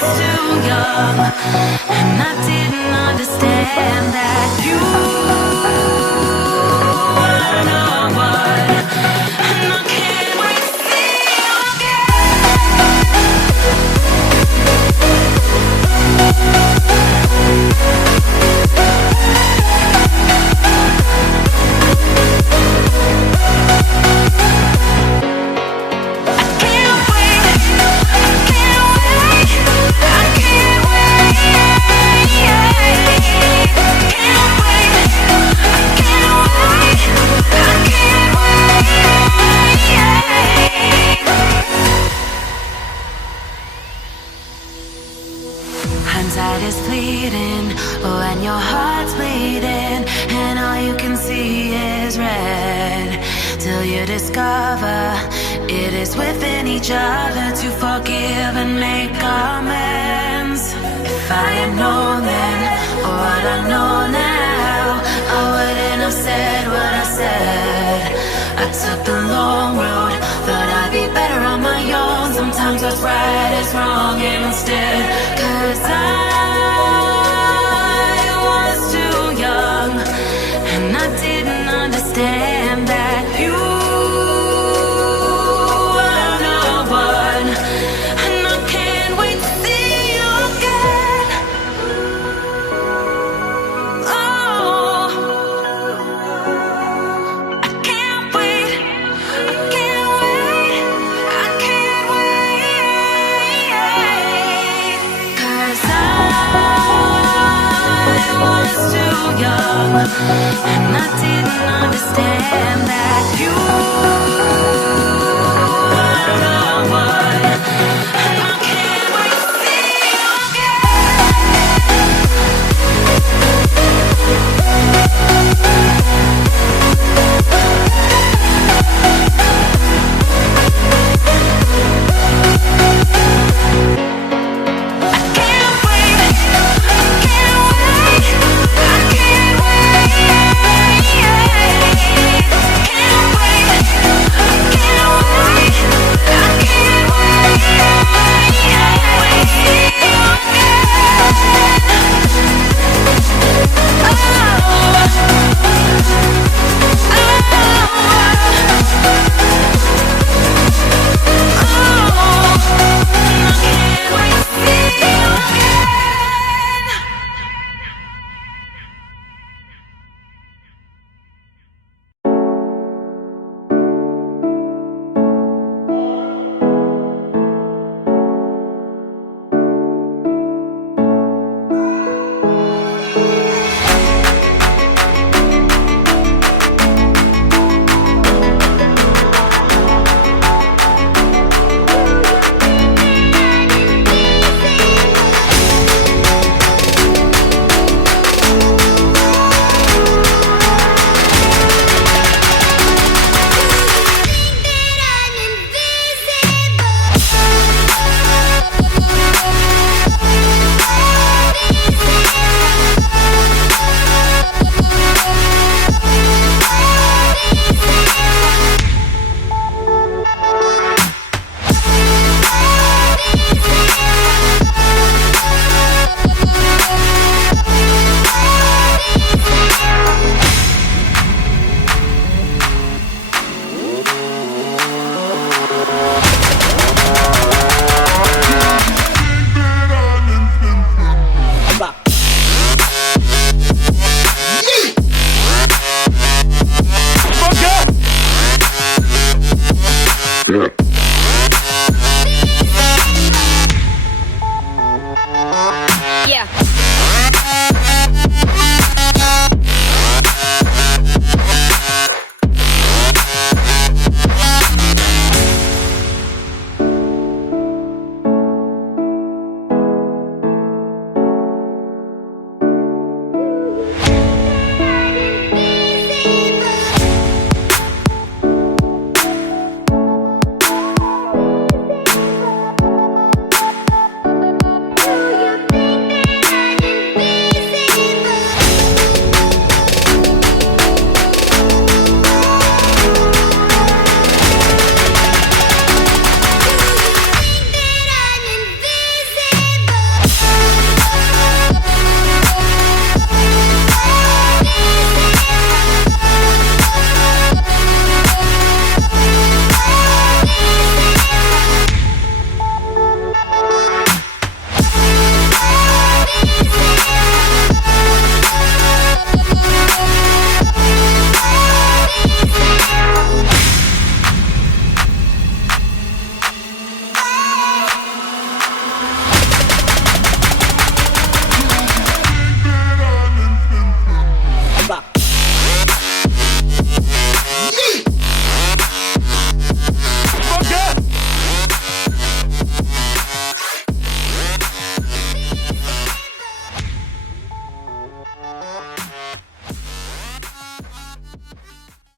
was too young, and I didn't understand that you were the one, and I can't wait to see you Hindsight is fleeting when your heart's bleeding and all you can see is red, till you discover it is within each other to forgive and make amends. If I had known then what I know now, I wouldn't have said what I said. I took the long road, thought I'd be better on my own. Sometimes what's right is wrong instead, 'cause I was too young, and I didn't understand that you were the one, and I can't wait to see you again. Oh, I can't wait, I can't wait, I can't wait, 'cause I was too young, and I didn't understand that you were the one, and I can't wait to see you Yeah.